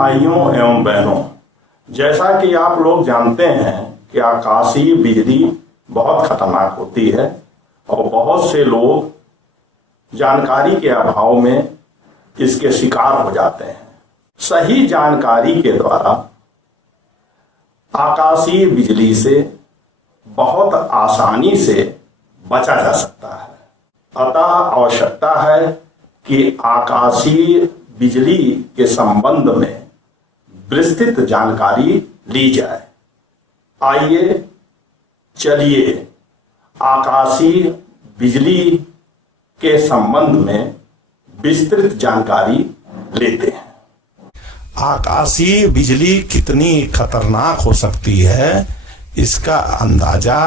भाइयों एवं बहनों, जैसा कि आप लोग जानते हैं कि आकाशीय बिजली बहुत खतरनाक होती है और बहुत से लोग जानकारी के अभाव में इसके शिकार हो जाते हैं। सही जानकारी के द्वारा आकाशीय बिजली से बहुत आसानी से बचा जा सकता है। अतः आवश्यकता है कि आकाशीय बिजली के संबंध में विस्तृत जानकारी ली जाए। आइए चलिए आकाशीय बिजली के संबंध में विस्तृत जानकारी लेते हैं। आकाशीय बिजली कितनी खतरनाक हो सकती है, इसका अंदाजा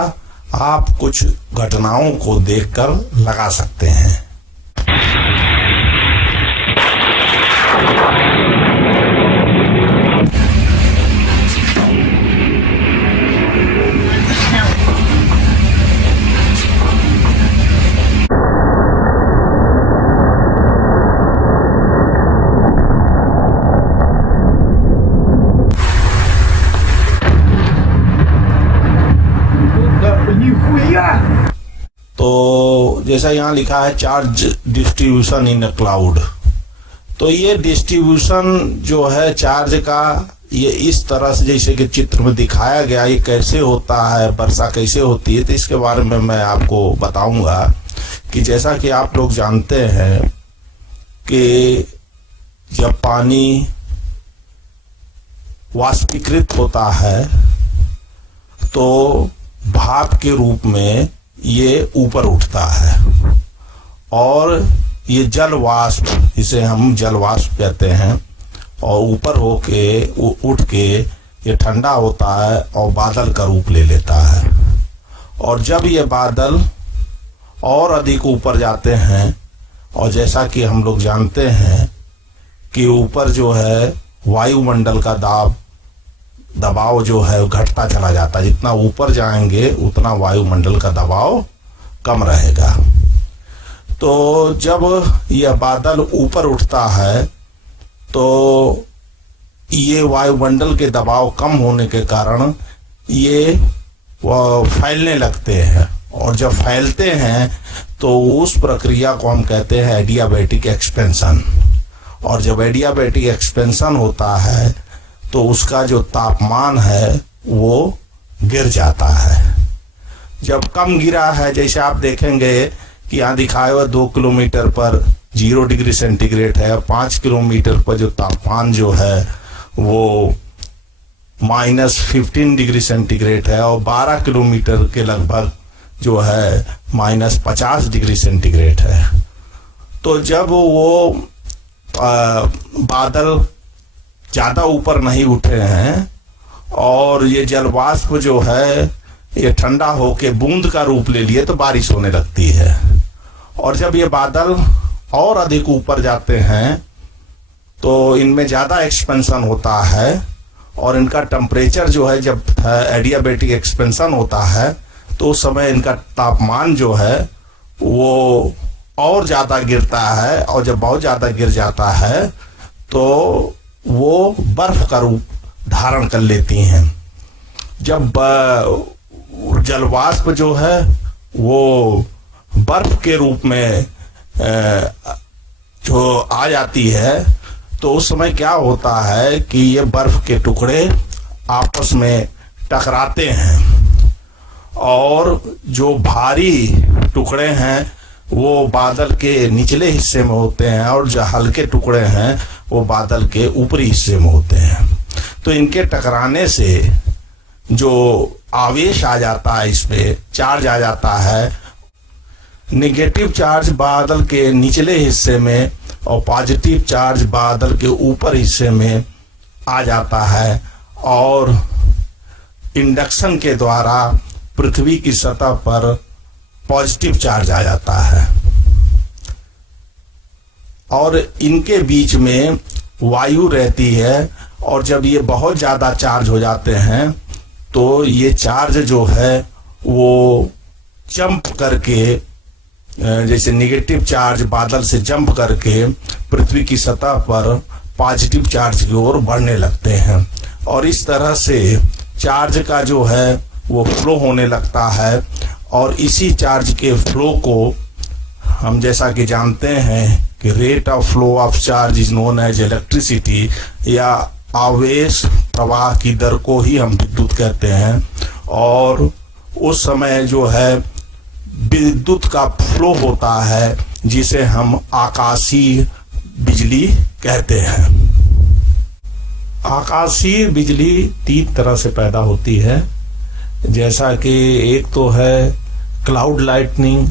आप कुछ घटनाओं को देखकर लगा सकते हैं। तो जैसा यहाँ लिखा है charge distribution in a cloud, तो ये डिस्ट्रीब्यूशन जो है चार्ज का, ये इस तरह से जैसे कि चित्र में दिखाया गया, ये कैसे होता है, वर्षा कैसे होती है, तो इसके बारे में मैं आपको बताऊंगा। कि जैसा कि आप लोग जानते हैं कि जब पानी वाष्पीकृत होता है तो भाप के रूप में ये ऊपर उठता है और ये जल वाष्प, इसे हम जल वाष्प कहते हैं, और ऊपर होके उठ के ये ठंडा होता है और बादल का रूप ले लेता है। और जब ये बादल और अधिक ऊपर जाते हैं, और जैसा कि हम लोग जानते हैं कि ऊपर जो है वायुमंडल का दबाव जो है घटता चला जाता है, जितना ऊपर जाएंगे उतना वायुमंडल का दबाव कम रहेगा। तो जब यह बादल ऊपर उठता है तो ये वायुमंडल के दबाव कम होने के कारण ये फैलने लगते हैं, और जब फैलते हैं तो उस प्रक्रिया को हम कहते हैं एडियाबैटिक एक्सपेंशन। और जब एडियाबैटिक एक्सपेंशन होता है तो उसका जो तापमान है वो गिर जाता है। जब कम गिरा है, जैसे आप देखेंगे कि यहाँ दिखाया हुआ 2 किलोमीटर पर 0 डिग्री सेंटीग्रेड है, 5 किलोमीटर पर जो तापमान जो है वो -15 डिग्री सेंटीग्रेड है, और 12 किलोमीटर के लगभग जो है -50 डिग्री सेंटीग्रेड है। तो जब वो बादल ज़्यादा ऊपर नहीं उठे हैं और ये जलवाष्प जो है ये ठंडा होके बूंद का रूप ले लिए, तो बारिश होने लगती है। और जब ये बादल और अधिक ऊपर जाते हैं तो इनमें ज़्यादा एक्सपेंशन होता है, और इनका टेम्परेचर जो है, जब एडियाबैटिक एक्सपेंशन होता है तो उस समय इनका तापमान जो है वो और ज़्यादा गिरता है, और जब बहुत ज़्यादा गिर जाता है तो वो बर्फ का रूप धारण कर लेती हैं। जब जलवाष्प जो है वो बर्फ के रूप में जो आ जाती है तो उस समय क्या होता है कि ये बर्फ के टुकड़े आपस में टकराते हैं, और जो भारी टुकड़े हैं वो बादल के निचले हिस्से में होते हैं, और जो हल्के टुकड़े हैं वो बादल के ऊपरी हिस्से में होते हैं। तो इनके टकराने से जो आवेश आ जाता है, इस पे चार्ज आ जाता है, नेगेटिव चार्ज बादल के निचले हिस्से में और पॉजिटिव चार्ज बादल के ऊपर हिस्से में आ जाता है, और इंडक्शन के द्वारा पृथ्वी की सतह पर पॉजिटिव चार्ज आ जाता है, और इनके बीच में वायु रहती है। और जब ये बहुत ज़्यादा चार्ज हो जाते हैं तो ये चार्ज जो है वो जंप करके, जैसे नेगेटिव चार्ज बादल से जंप करके पृथ्वी की सतह पर पॉजिटिव चार्ज की ओर बढ़ने लगते हैं और इस तरह से चार्ज का जो है वो फ्लो होने लगता है। और इसी चार्ज के फ्लो को हम जैसा कि जानते हैं कि rate of flow of charge is known as electricity, या आवेश प्रवाह की दर को ही हम विद्युत कहते हैं। और उस समय जो है विद्युत का फ्लो होता है जिसे हम आकाशीय बिजली कहते हैं। आकाशीय बिजली 3 तरह से पैदा होती है, जैसा कि एक तो है cloud lightning,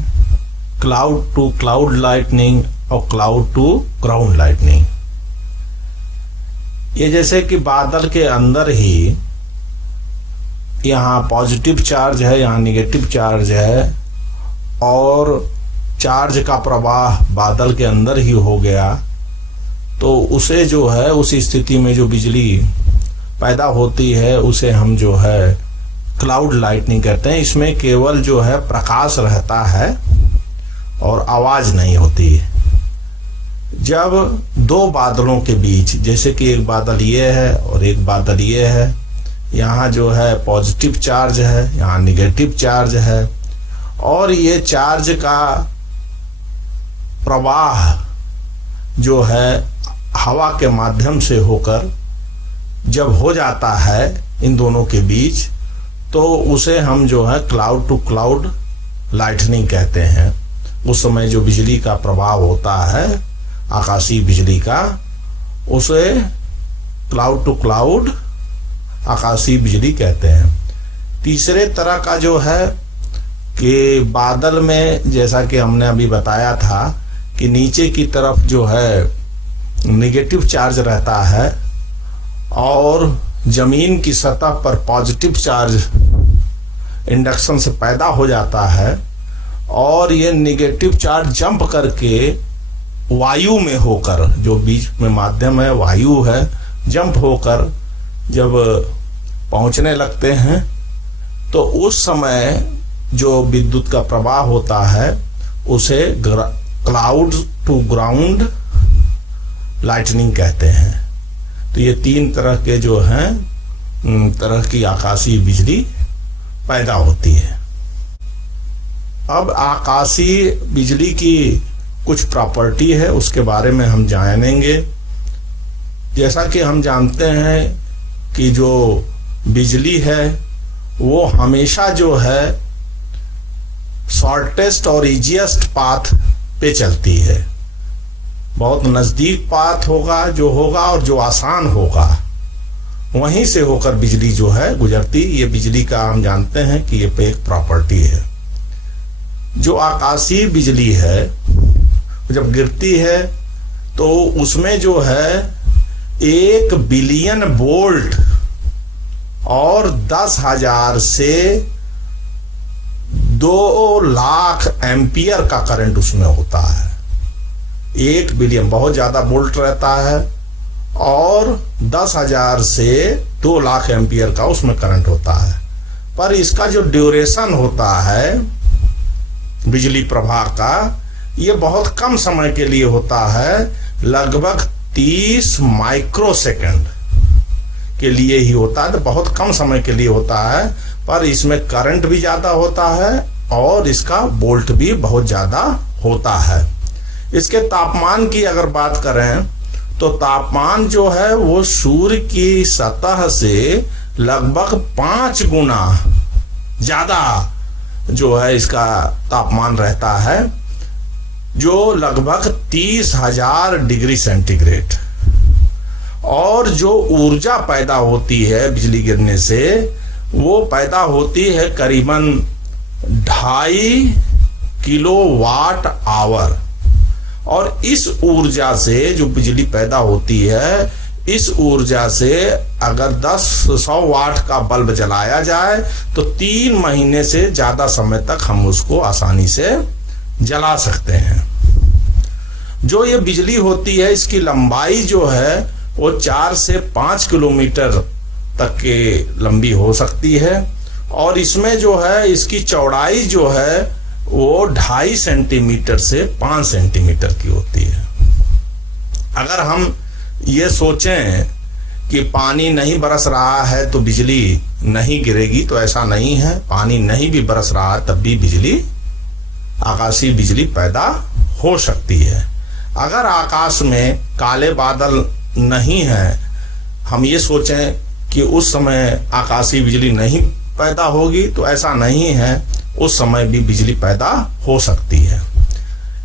cloud to cloud lightning और क्लाउड टू ग्राउंड लाइटनिंग। ये जैसे कि बादल के अंदर ही यहाँ पॉजिटिव चार्ज है, यहाँ निगेटिव चार्ज है और चार्ज का प्रवाह बादल के अंदर ही हो गया, तो उसे जो है उस स्थिति में जो बिजली पैदा होती है उसे हम जो है क्लाउड लाइटनिंग कहते हैं। इसमें केवल जो है प्रकाश रहता है और आवाज नहीं होती। जब 2 बादलों के बीच, जैसे कि एक बादल ये है और एक बादल ये है, यहाँ जो है पॉजिटिव चार्ज है, यहाँ निगेटिव चार्ज है, और ये चार्ज का प्रवाह जो है हवा के माध्यम से होकर जब हो जाता है इन दोनों के बीच, तो उसे हम जो है क्लाउड टू क्लाउड लाइटनिंग कहते हैं। उस समय जो बिजली का प्रवाह होता है आकाशीय बिजली का, उसे क्लाउड टू क्लाउड आकाशीय बिजली कहते हैं। तीसरे तरह का जो है कि बादल में, जैसा कि हमने अभी बताया था कि नीचे की तरफ जो है निगेटिव चार्ज रहता है और जमीन की सतह पर पॉजिटिव चार्ज इंडक्शन से पैदा हो जाता है, और ये निगेटिव चार्ज जंप करके वायु में होकर, जो बीच में माध्यम है वायु है, जंप होकर जब पहुंचने लगते हैं तो उस समय जो विद्युत का प्रवाह होता है उसे क्लाउड टू ग्राउंड लाइटनिंग कहते हैं। तो ये 3 तरह के जो हैं तरह की आकाशीय बिजली पैदा होती है। अब आकाशीय बिजली की कुछ प्रॉपर्टी है, उसके बारे में हम जानेंगे। जैसा कि हम जानते हैं कि जो बिजली है वो हमेशा जो है शॉर्टेस्ट और इजीएस्ट पाथ पे चलती है। बहुत नजदीक पाथ होगा जो होगा और जो आसान होगा वहीं से होकर बिजली जो है गुजरती। ये बिजली का हम जानते हैं कि ये पे एक प्रॉपर्टी है। जो आकाशीय बिजली है जब गिरती है तो उसमें जो है 1 बिलियन वोल्ट और 10,000 से 2 लाख एम्पियर का करंट उसमें होता है। 1 बिलियन बहुत ज्यादा वोल्ट रहता है और 10,000 से 2 लाख एम्पियर का उसमें करंट होता है। पर इसका जो ड्यूरेशन होता है बिजली प्रवाह का, ये बहुत कम समय के लिए होता है, लगभग 30 माइक्रोसेकंड के लिए ही होता है। तो बहुत कम समय के लिए होता है, पर इसमें करंट भी ज्यादा होता है और इसका वोल्ट भी बहुत ज्यादा होता है। इसके तापमान की अगर बात करें तो तापमान जो है वो सूर्य की सतह से लगभग 5 गुना ज्यादा जो है इसका तापमान रहता है, जो लगभग 30,000 डिग्री सेंटीग्रेड। और जो ऊर्जा पैदा होती है बिजली गिरने से, वो पैदा होती है करीबन 2.5 किलोवाट आवर। और इस ऊर्जा से जो बिजली पैदा होती है, इस ऊर्जा से अगर 100 वाट का बल्ब जलाया जाए तो 3 महीने से ज्यादा समय तक हम उसको आसानी से जला सकते हैं। जो ये बिजली होती है इसकी लंबाई जो है वो 4 से 5 किलोमीटर तक के लंबी हो सकती है, और इसमें जो है इसकी चौड़ाई जो है वो 2.5 सेंटीमीटर से 5 सेंटीमीटर की होती है। अगर हम ये सोचें कि पानी नहीं बरस रहा है तो बिजली नहीं गिरेगी, तो ऐसा नहीं है। पानी नहीं भी बरस रहा तब भी बिजली, आकाशीय बिजली पैदा हो सकती है। अगर आकाश में काले बादल नहीं है, हम ये सोचें कि उस समय आकाशीय बिजली नहीं पैदा होगी, तो ऐसा नहीं है, उस समय भी बिजली पैदा हो सकती है।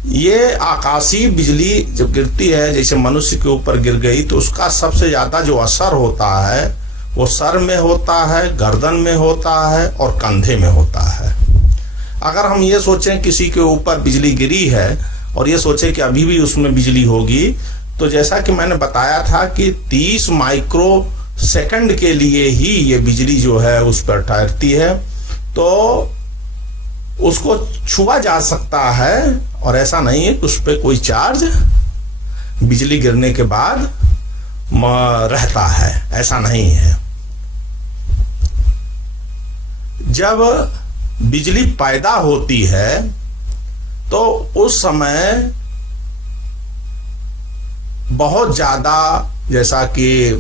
ये आकाशीय बिजली जब गिरती है, जैसे मनुष्य के ऊपर गिर गई, तो उसका सबसे ज्यादा जो असर होता है वो सर में होता है, गर्दन में होता है और कंधे में होता है। अगर हम ये सोचें किसी के ऊपर बिजली गिरी है और ये सोचें कि अभी भी उसमें बिजली होगी, तो जैसा कि मैंने बताया था कि 30 माइक्रो सेकंड के लिए ही ये बिजली जो है उस पर ठहरती है, तो उसको छुआ जा सकता है और ऐसा नहीं है कि उस पर कोई चार्ज बिजली गिरने के बाद रहता है, ऐसा नहीं है। जब बिजली पैदा होती है तो उस समय बहुत ज्यादा, जैसा कि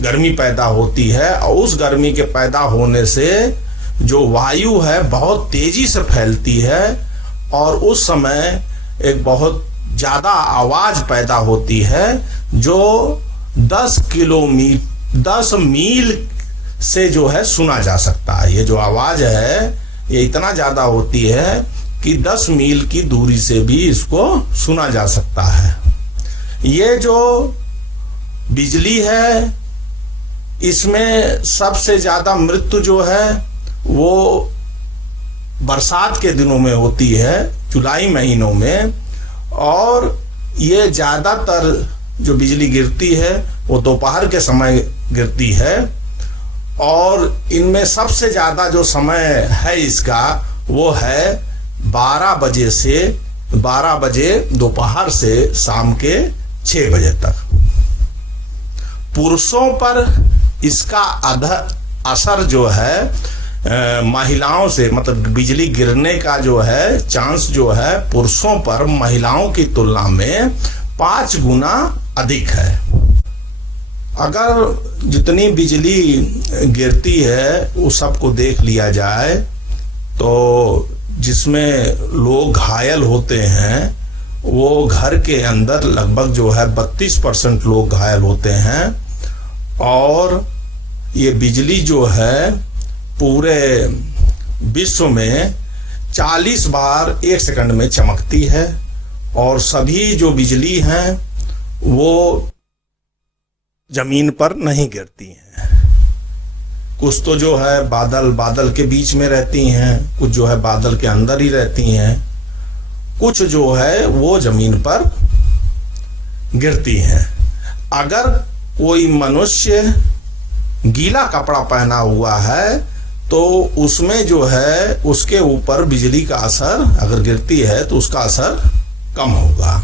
गर्मी पैदा होती है और उस गर्मी के पैदा होने से जो वायु है बहुत तेजी से फैलती है और उस समय एक बहुत ज्यादा आवाज पैदा होती है जो 10 मील से जो है सुना जा सकता है। ये जो आवाज है ये इतना ज्यादा होती है कि 10 मील की दूरी से भी इसको सुना जा सकता है। ये जो बिजली है इसमें सबसे ज्यादा मृत्यु जो है वो बरसात के दिनों में होती है, जुलाई महीनों में, और ये ज्यादातर जो बिजली गिरती है वो दोपहर के समय गिरती है और इनमें सबसे ज्यादा जो समय है इसका वो है 12 बजे दोपहर से शाम के 6 बजे तक। पुरुषों पर इसका असर जो है महिलाओं से, मतलब बिजली गिरने का जो है चांस जो है पुरुषों पर महिलाओं की तुलना में 5 गुना अधिक है। अगर जितनी बिजली गिरती है वो सबको देख लिया जाए तो जिसमें लोग घायल होते हैं वो घर के अंदर लगभग जो है 32% लोग घायल होते हैं और ये बिजली जो है पूरे विश्व में 40 बार 1 सेकंड में चमकती है और सभी जो बिजली हैं वो जमीन पर नहीं गिरती हैं। कुछ तो जो है बादल के बीच में रहती हैं, कुछ जो है बादल के अंदर ही रहती हैं, कुछ जो है वो जमीन पर गिरती हैं। अगर कोई मनुष्य गीला कपड़ा पहना हुआ है तो उसमें जो है उसके ऊपर बिजली का असर अगर गिरती है तो उसका असर कम होगा।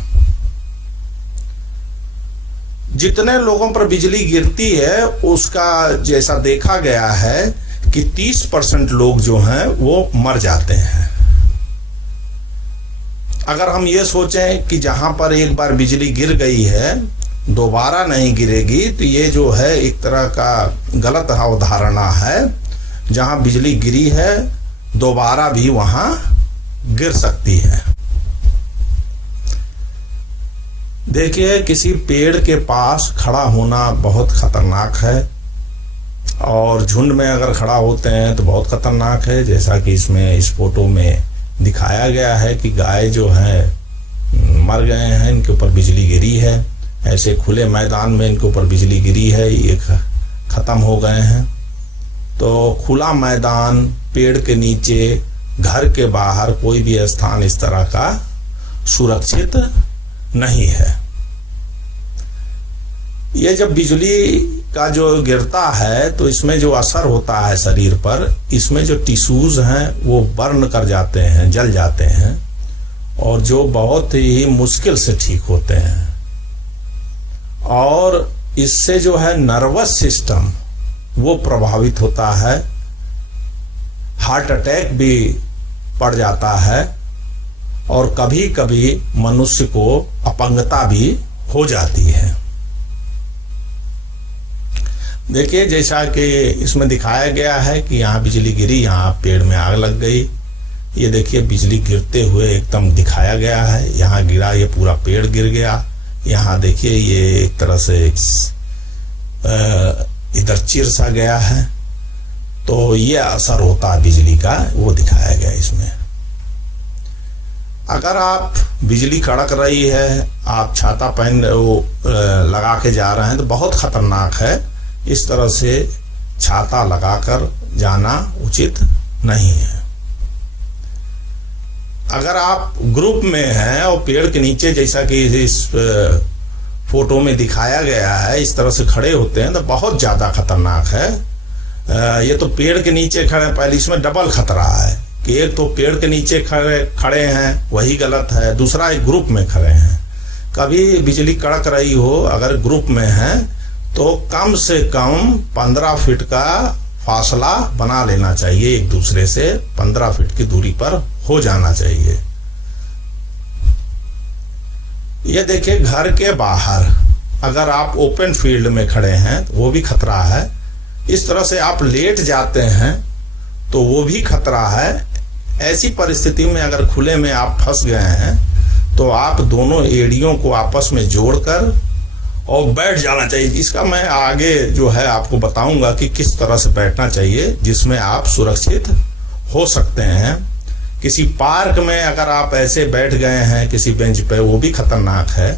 जितने लोगों पर बिजली गिरती है उसका जैसा देखा गया है कि 30% लोग जो हैं वो मर जाते हैं। अगर हम ये सोचें कि जहां पर एक बार बिजली गिर गई है दोबारा नहीं गिरेगी, तो ये जो है एक तरह का गलत अवधारणा है। जहां बिजली गिरी है दोबारा भी वहां गिर सकती है। देखिए, किसी पेड़ के पास खड़ा होना बहुत खतरनाक है और झुंड में अगर खड़ा होते हैं तो बहुत खतरनाक है। जैसा कि इसमें इस फोटो में दिखाया गया है कि गाय जो है मर गए हैं, इनके ऊपर बिजली गिरी है। ऐसे खुले मैदान में इनके ऊपर बिजली गिरी है, ये खत्म हो गए हैं। तो खुला मैदान, पेड़ के नीचे, घर के बाहर कोई भी स्थान इस तरह का सुरक्षित नहीं है। ये जब बिजली का जो गिरता है तो इसमें जो असर होता है शरीर पर, इसमें जो टिश्यूज हैं वो बर्न कर जाते हैं, जल जाते हैं और जो बहुत ही मुश्किल से ठीक होते हैं। और इससे जो है नर्वस सिस्टम वो प्रभावित होता है, हार्ट अटैक भी पड़ जाता है और कभी कभी मनुष्य को अपंगता भी हो जाती है। देखिए जैसा कि इसमें दिखाया गया है कि यहाँ बिजली गिरी, यहाँ पेड़ में आग लग गई। ये देखिए बिजली गिरते हुए एकदम दिखाया गया है। यहाँ गिरा, ये पूरा पेड़ गिर गया। यहाँ देखिए ये एक तरह से इधर चिर सा गया है। तो ये असर होता है बिजली का, वो दिखाया गया इसमें। अगर आप बिजली कड़क रही है, आप छाता पहन लगा के जा रहे हैं तो बहुत खतरनाक है। इस तरह से छाता लगाकर जाना उचित नहीं है। अगर आप ग्रुप में हैं और पेड़ के नीचे, जैसा कि इस फोटो में दिखाया गया है, इस तरह से खड़े होते हैं तो बहुत ज़्यादा खतरनाक है। ये तो पेड़ के नीचे खड़े, पहले इसमें डबल खतरा है कि एक तो पेड़ के नीचे खड़े हैं, वही गलत है। दूसरा एक ग्रुप में खड़े हैं। कभी बिजली कड़क रही हो, अगर ग्रुप में है तो कम से कम 15 फीट का फासला बना लेना चाहिए। एक दूसरे से 15 फीट की दूरी पर हो जाना चाहिए। ये देखिए घर के बाहर अगर आप ओपन फील्ड में खड़े हैं तो वो भी खतरा है। इस तरह से आप लेट जाते हैं तो वो भी खतरा है। ऐसी परिस्थिति में अगर खुले में आप फंस गए हैं तो आप दोनों एड़ियों को आपस में जोड़कर और बैठ जाना चाहिए। इसका मैं आगे जो है आपको बताऊंगा कि किस तरह से बैठना चाहिए जिसमें आप सुरक्षित हो सकते हैं। किसी पार्क में अगर आप ऐसे बैठ गए हैं किसी बेंच पे, वो भी खतरनाक है।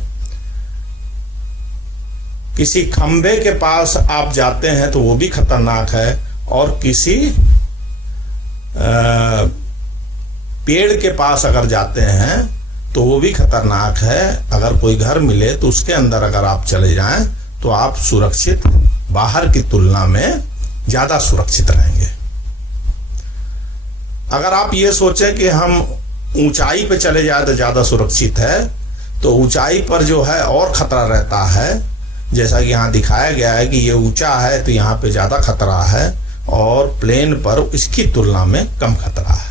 किसी खंबे के पास आप जाते हैं तो वो भी खतरनाक है। और किसी पेड़ के पास अगर जाते हैं तो वो भी खतरनाक है। अगर कोई घर मिले तो उसके अंदर अगर आप चले जाएं तो आप सुरक्षित, बाहर की तुलना में ज़्यादा सुरक्षित रहेंगे। अगर आप ये सोचें कि हम ऊंचाई पे चले जाए तो ज़्यादा सुरक्षित है, तो ऊंचाई पर जो है और खतरा रहता है। जैसा कि यहाँ दिखाया गया है कि ये ऊंचा है तो यहाँ पे ज़्यादा खतरा है और प्लेन पर इसकी तुलना में कम खतरा है।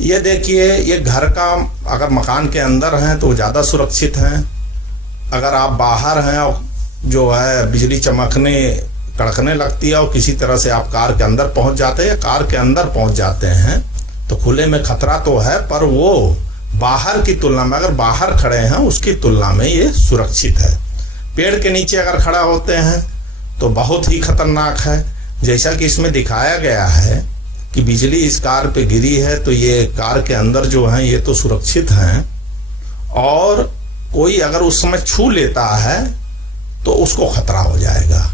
ये देखिए, ये घर का अगर मकान के अंदर हैं तो ज़्यादा सुरक्षित हैं। अगर आप बाहर हैं और जो है बिजली चमकने कड़कने लगती है और किसी तरह से आप कार के अंदर पहुंच जाते हैं या कार के अंदर पहुंच जाते हैं तो खुले में खतरा तो है, पर वो बाहर की तुलना में, अगर बाहर खड़े हैं उसकी तुलना में ये सुरक्षित है। पेड़ के नीचे अगर खड़ा होते हैं तो बहुत ही खतरनाक है। जैसा कि इसमें दिखाया गया है कि बिजली इस कार पे गिरी है तो ये कार के अंदर जो हैं ये तो सुरक्षित हैं, और कोई अगर उस समय छू लेता है तो उसको खतरा हो जाएगा।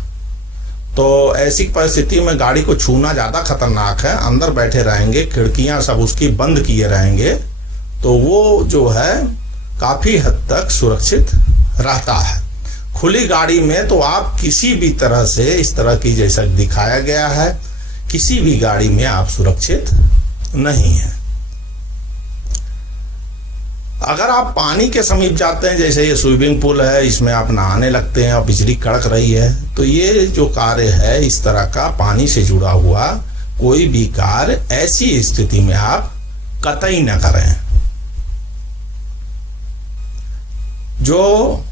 तो ऐसी परिस्थिति में गाड़ी को छूना ज़्यादा खतरनाक है। अंदर बैठे रहेंगे, खिड़कियां सब उसकी बंद किए रहेंगे तो वो जो है काफ़ी हद तक सुरक्षित रहता है। खुली गाड़ी में तो आप किसी भी तरह से, इस तरह की जैसा दिखाया गया है, किसी भी गाड़ी में आप सुरक्षित नहीं हैं। अगर आप पानी के समीप जाते हैं, जैसे ये स्विमिंग पूल है, इसमें आप नहाने लगते हैं और बिजली कड़क रही है, तो ये जो कार्य है इस तरह का पानी से जुड़ा हुआ कोई भी कार्य ऐसी स्थिति में आप कतई न करें। जो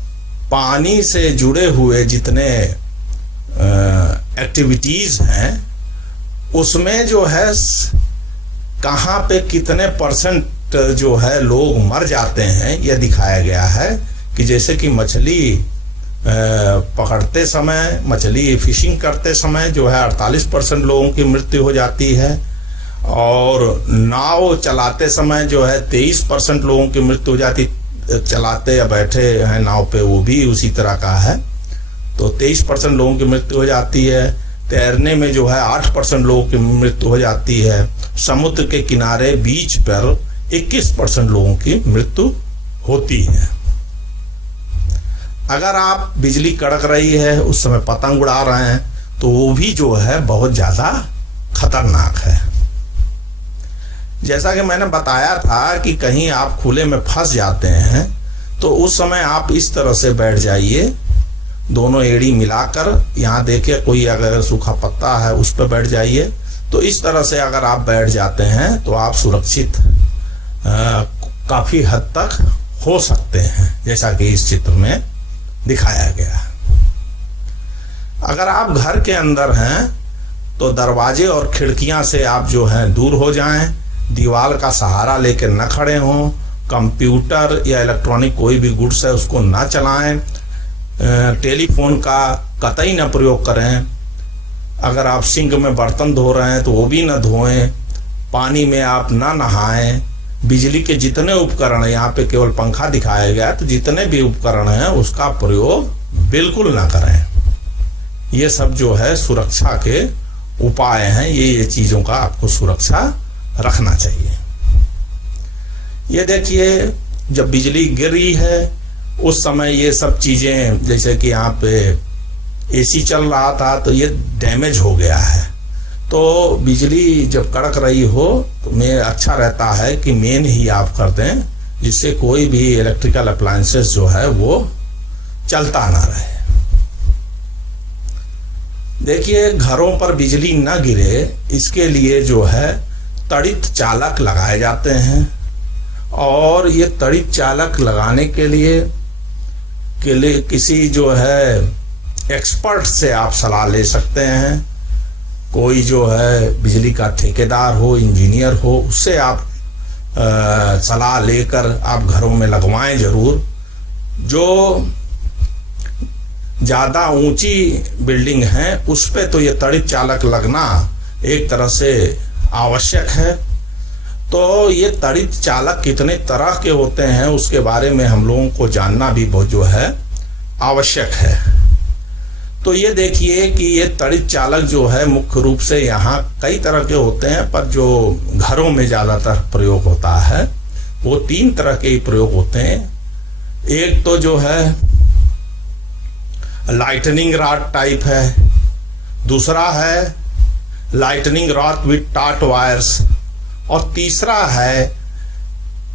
पानी से जुड़े हुए जितने एक्टिविटीज हैं उसमें जो है कहाँ पे कितने % जो है लोग मर जाते हैं यह दिखाया गया है। कि जैसे कि मछली पकड़ते समय, मछली फिशिंग करते समय जो है 48% लोगों की मृत्यु हो जाती है, और नाव चलाते समय जो है 23% लोगों की मृत्यु हो जाती। चलाते या बैठे हैं नाव पे वो भी उसी तरह का है, तो 23% लोगों की मृत्यु हो जाती है। तैरने में जो है 8% लोगों की मृत्यु हो जाती है। समुद्र के किनारे बीच पर 21% लोगों की मृत्यु होती है। अगर आप बिजली कड़क रही है उस समय पतंग उड़ा रहे हैं तो वो भी जो है बहुत ज़्यादा खतरनाक है। जैसा कि मैंने बताया था कि कहीं आप खुले में फंस जाते हैं तो उस समय आप इस तरह से बैठ जाइए, दोनों एड़ी मिलाकर। यहाँ देखिए कोई अगर सूखा पत्ता है उस पर बैठ जाइए। तो इस तरह से अगर आप बैठ जाते हैं तो आप सुरक्षित काफ़ी हद तक हो सकते हैं, जैसा कि इस चित्र में दिखाया गया है। अगर आप घर के अंदर हैं तो दरवाजे और खिड़कियां से आप जो है दूर हो जाएं, दीवार का सहारा लेकर न खड़े हों, कंप्यूटर या इलेक्ट्रॉनिक कोई भी गुड्स है उसको ना चलाएं, टेलीफोन का कतई न प्रयोग करें। अगर आप सिंक में बर्तन धो रहे हैं तो वो भी न धोएं, पानी में आप ना नहाएं। बिजली के जितने उपकरण हैं, यहाँ पे केवल पंखा दिखाया गया, तो जितने भी उपकरण हैं उसका प्रयोग बिल्कुल ना करें। ये सब जो है सुरक्षा के उपाय हैं, ये चीजों का आपको सुरक्षा रखना चाहिए। ये देखिए, जब बिजली गिरी है उस समय ये सब चीजें, जैसे कि यहाँ पे एसी चल रहा था तो ये डैमेज हो गया है। तो बिजली जब कड़क रही हो तो में अच्छा रहता है कि मेन ही आप कर दें, जिससे कोई भी इलेक्ट्रिकल अप्लायंसेस जो है वो चलता ना रहे। देखिए, घरों पर बिजली न गिरे इसके लिए जो है तड़ित चालक लगाए जाते हैं, और ये तड़ित चालक लगाने के लिए किसी जो है एक्सपर्ट से आप सलाह ले सकते हैं। कोई जो है बिजली का ठेकेदार हो, इंजीनियर हो, उससे आप सलाह लेकर आप घरों में लगवाएं जरूर। जो ज़्यादा ऊंची बिल्डिंग है उस पे तो ये तड़ित चालक लगना एक तरह से आवश्यक है। तो ये तड़ित चालक कितने तरह के होते हैं उसके बारे में हम लोगों को जानना भी बहुत जो है आवश्यक है। तो ये देखिए कि ये तड़ित चालक जो है मुख्य रूप से यहाँ कई तरह के होते हैं, पर जो घरों में ज़्यादातर प्रयोग होता है वो 3 तरह के ही प्रयोग होते हैं। एक तो जो है लाइटनिंग रॉड टाइप है, दूसरा है lightning rod with taut wires, और तीसरा है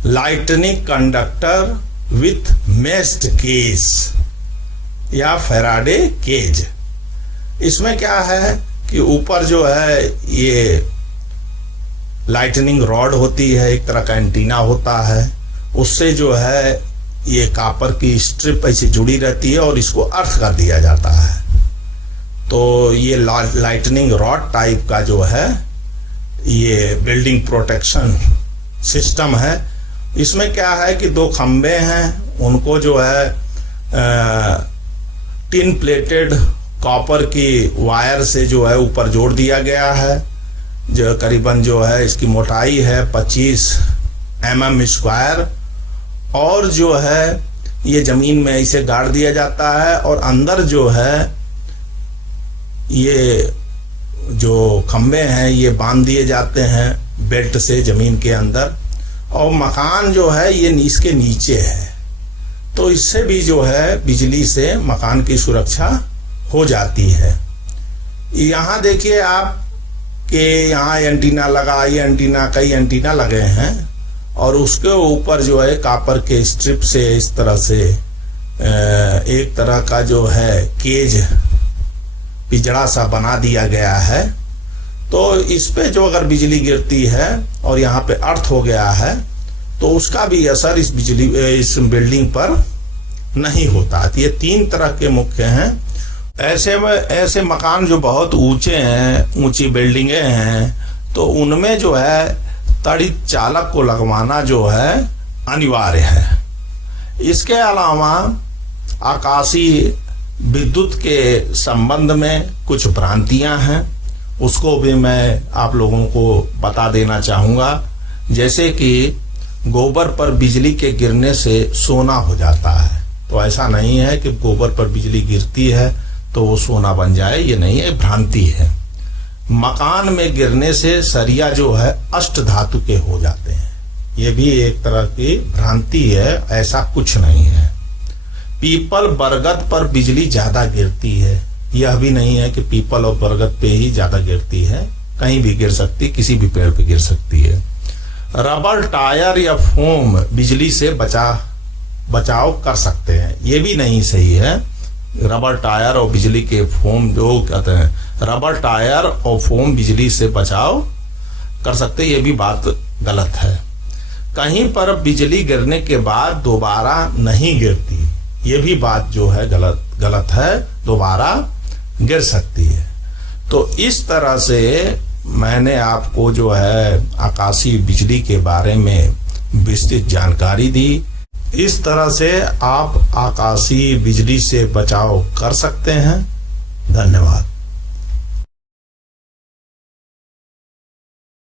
lightning conductor with meshed cage या फैराडे केज। इसमें क्या है कि ऊपर जो है ये लाइटनिंग रॉड होती है, एक तरह का एंटीना होता है, उससे जो है ये कॉपर की स्ट्रिप ऐसे जुड़ी रहती है और इसको अर्थ कर दिया जाता है। तो ये लाइटनिंग रॉड टाइप का जो है ये बिल्डिंग प्रोटेक्शन सिस्टम है। इसमें क्या है कि 2 खंबे हैं, उनको जो है टिन प्लेटेड कॉपर की वायर से जो है ऊपर जोड़ दिया गया है, जो करीबन जो है इसकी मोटाई है 25 mm स्क्वायर, और जो है ये जमीन में इसे गाड़ दिया जाता है, और अंदर जो है ये जो खंबे हैं ये बांध दिए जाते हैं बेल्ट से जमीन के अंदर, और मकान जो है ये इसके नीचे है। तो इससे भी जो है बिजली से मकान की सुरक्षा हो जाती है। यहाँ देखिए आप कि यहाँ एंटीना लगा, ये एंटीना, कई एंटीना लगे हैं, और उसके ऊपर जो है कॉपर के स्ट्रिप से इस तरह से एक तरह का जो है केज पिंजड़ा सा बना दिया गया है। तो इस पे जो अगर बिजली गिरती है और यहाँ पे अर्थ हो गया है तो उसका भी असर इस बिल्डिंग पर नहीं होता। ये 3 तरह के मुख्य हैं। ऐसे मकान जो बहुत ऊंचे हैं, ऊंची बिल्डिंगें हैं, तो उनमें जो है तड़ित चालक को लगवाना जो है अनिवार्य है। इसके अलावा आकाशीय विद्युत के संबंध में कुछ भ्रांतियां हैं, उसको भी मैं आप लोगों को बता देना चाहूँगा। जैसे कि गोबर पर बिजली के गिरने से सोना हो जाता है, तो ऐसा नहीं है कि गोबर पर बिजली गिरती है तो वो सोना बन जाए, ये नहीं है, भ्रांति है। मकान में गिरने से सरिया जो है अष्ट धातु के हो जाते हैं, ये भी एक तरह की भ्रांति है, ऐसा कुछ नहीं है। पीपल बरगद पर बिजली ज्यादा गिरती है, यह भी नहीं है कि पीपल और बरगद पे ही ज्यादा गिरती है, कहीं भी गिर सकती, किसी भी पेड़ पे गिर सकती है। रबर टायर या फोम बिजली से बचाव कर सकते हैं, ये भी नहीं सही है। रबर टायर और बिजली के फोम जो कहते हैं, रबर टायर और फोम बिजली से बचाव कर सकते, ये भी बात गलत है। कहीं पर बिजली गिरने के बाद दोबारा नहीं गिरती, ये भी बात जो है गलत है, दोबारा गिर सकती है। तो इस तरह से मैंने आपको जो है आकाशीय बिजली के बारे में विस्तृत जानकारी दी। इस तरह से आप आकाशीय बिजली से बचाव कर सकते हैं। धन्यवाद।